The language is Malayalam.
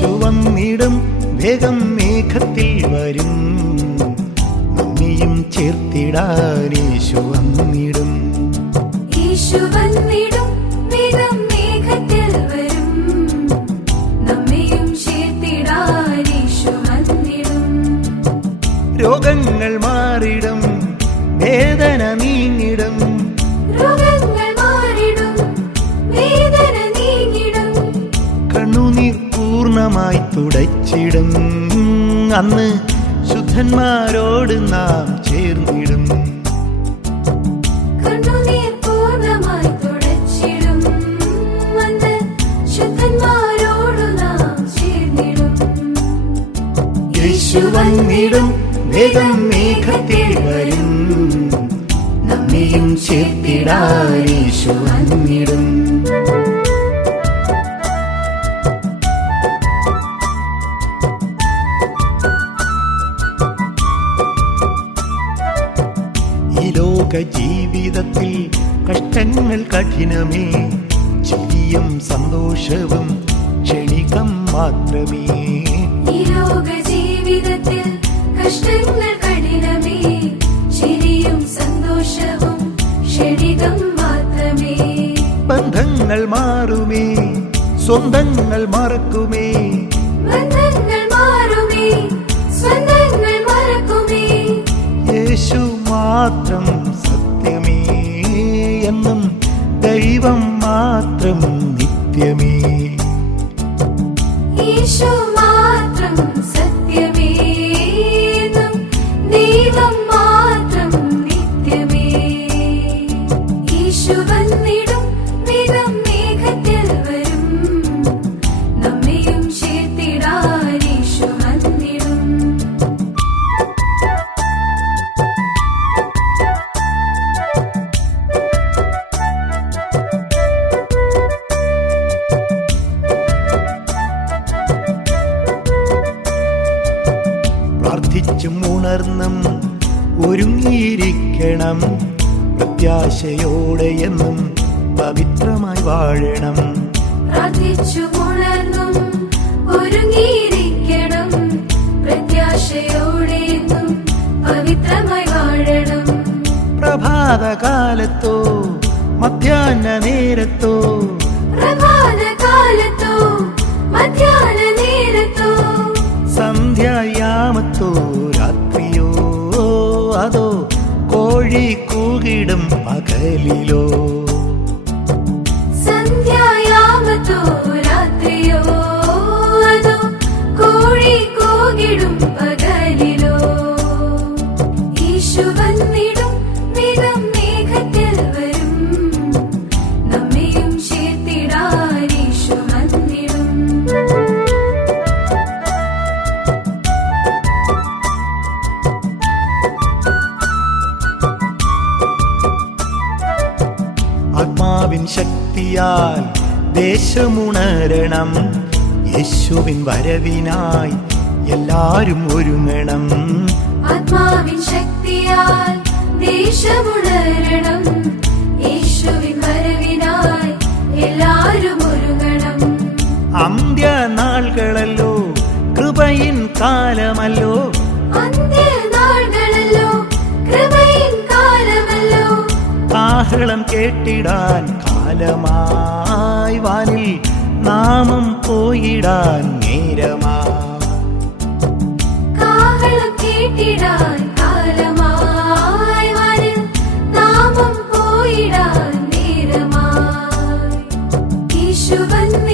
യേശു വന്നിടും വേഗം മേഘത്തിൽ വരും, നമ്മയും ചേർത്തിടാൻ യേശു വന്നിടും. യേശു വന്നിടും വേഗം മേഘത്തിൽ വരും, നമ്മയും ചേർത്തിടാൻ യേശു വന്നിടും. രോഗങ്ങൾ മാറിടും, വേദന നീങ്ങിടും, രോഗങ്ങൾ മാറിടും, വേദന നീങ്ങിടും. കണ്ണുനീർ പൂർണ്ണമായി തുടച്ചിടും, അന്ന് ശുദ്ധന്മാരോട് നാം ചേർന്നിടും. കണ്ണുനീർ പൂർണ്ണമായി തുടച്ചിടും, അന്ന് ശുദ്ധന്മാരോട് നാം ചേർന്നിടും. യേശു വന്നിടും വേഗം മേഘത്തിൽ വരും, നമ്മയും ചേർത്തിടാൻ യേശു വന്നിടും. ഈ ലോക ജീവിതത്തിൽ കഷ്ടങ്ങൾ കഠിനമേ, ചിരിയും സന്തോഷവും ക്ഷണികം മാത്രമേ. ഈ ലോക ജീവിതത്തിൽ കഷ്ടങ്ങൾ കഠിനമേ, ചിരിയും സന്തോഷവും ക്ഷണികം മാത്രമേ. ബന്ധങ്ങൾ മാറുമേ, സ്വന്തങ്ങൾ മറക്കുമേ, ബന്ധങ്ങൾ മാറുമേ, സ്വന്തങ്ങൾ മറക്കുമേ. യേശു മാത്രം സത്യമേ, എന്നും ദൈവം മാത്രം നിത്യമേ. യേശു മാത്രം സത്യമേ, എന്നും ദൈവം മാത്രം നിത്യമേ. യേശു വന്നിടും വേഗം മേഘത്തിൽ വരും, നമ്മയും ചേർത്തിടാൻ യേശു വന്നിടും. പ്രാർത്ഥിച്ചും ഉണർന്നും ഒരുങ്ങിയിരിക്കണം, പ്രത്യാശയോടെ എന്നും പവിത്രമായി വാഴണം. പ്രാർത്ഥിച്ചും ഉണർന്നും ഒരുങ്ങിയിരിക്കണം, പ്രത്യാശയോടെ എന്നും പവിത്രമായി വാഴണം. പ്രഭാതകാലത്തോ മധ്യാഹ്ന നേരത്തോ, പ്രഭാതകാലത്തോ മധ്യാഹ്ന നേരത്തോ, സന്ധ്യായാമത്തോ രാത്രിയോ, അതോ കോഴി കൂകിടും പകലിലോ. സന്ധ്യായാമത്തോ രാത്രിയോ, അതോ കോഴി കൂകിടും പകലിലോ. യേശു വന്നിടും വേഗം മേഘത്തിൽ വരും, നമ്മയും ചേർത്തിടാൻ യേശു വന്നിടും. ആത്മാവിൻ ശക്തിയാൽ ദേശമുണരണം, യേശുവിൻ വരവിനായി എല്ലാരും ഒരുങ്ങണം. ആത്മാവിൻ ശക്തിയാൽ ദേശമുണരണം, യേശുവിൻ വരവിനായി എല്ലാരും ഒരുങ്ങണം. അന്ത്യനാളുകളല്ലോ കൃപയിൻ കാലമല്ലോ, അന്ത്യനാളുകളല്ലോ കൃപയിൻ കാലമല്ലോ. കാഹളം കേട്ടിടാൻ കാലമായി, വാനിൽ നാമം പോയിടാൻ നേരമായി. കാഹളം കേട്ടിടാൻ കാലമായി, വാനിൽ നാമം പോയിടാൻ നേരമായി. യേശു വന്നിടും